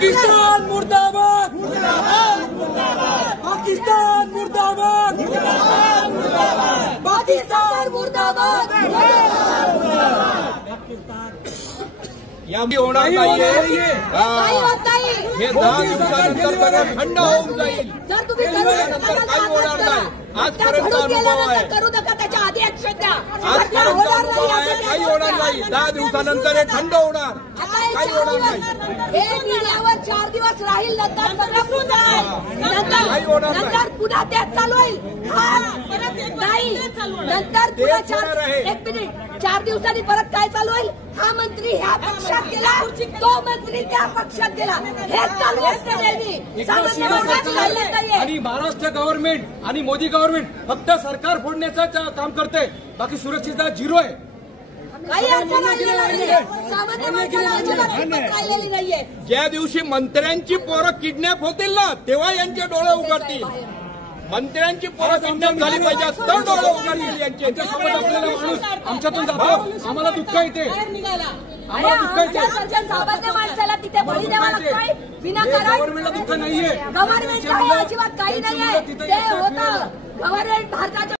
पाकिस्तान मुर्दाबाद, पाकिस्तान मुर्दाबाद, पाकिस्तान मुर्दाबाद। यामध्ये होणार नाहीये, हे 10 दिवसानंतर सगळं थंड होऊन जाईल, त्यानंतर काही होणार नाही। आजपर्यंत अनुभव आहे, करू नका, त्याच्या आधी ऍक्शन द्या। आजपर्यंत अनुभव आहे, काही होणार नाही। 10 दिवसानंतर हे थंड होणार, काही होणार नाही। हे मीडियावर 4 दिवस राहील, नंतर सगळं पुन्हा नंतर पुन्हा तेच चालू होईल। नाही, नंतर पुन्हा 4 दिवसांनी परत काय चालू होईल? हा मंत्री ह्या पक्षात गेला, तो मंत्री त्या पक्षात गेला, हेच चालू असते नेहमी। सामान्य माणसाची राहिलेच नाहीये। आणि महाराष्ट्र गव्हर्नमेंट आणि मोदी गव्हर्नमेंट फक्त सरकार फोडण्याचं काम करते, बाकी सुरक्षितता 0 आहे। काही अर्थ राहिलेला नाहीये, सामान्य माणसाला अजिबात हिंमत राहिलेली नाहीये। ज्या दिवशी मंत्र्यांची पोरं किडनॅप होतील ना, तेव्हा यांचे डोळे उघडतील। मंत्र्यांची पोरं किडनॅप झाली पाहिजे, तर डोळे उघडतील यांचे। त्याच्यासोबत आपल्याला माणूस आमच्यातून जातो, आम्हाला दुःख येते, आम्हाला दुःख येते। सामान्य माणसाला तिथे बळी द्यावा लागतोय विनाकारण। गव्हर्नमेंटला दुःख नाहीये, गव्हर्नमेंट अजिबात काही नाहीये, ते होतं गव्हर्नमेंट भारताच्या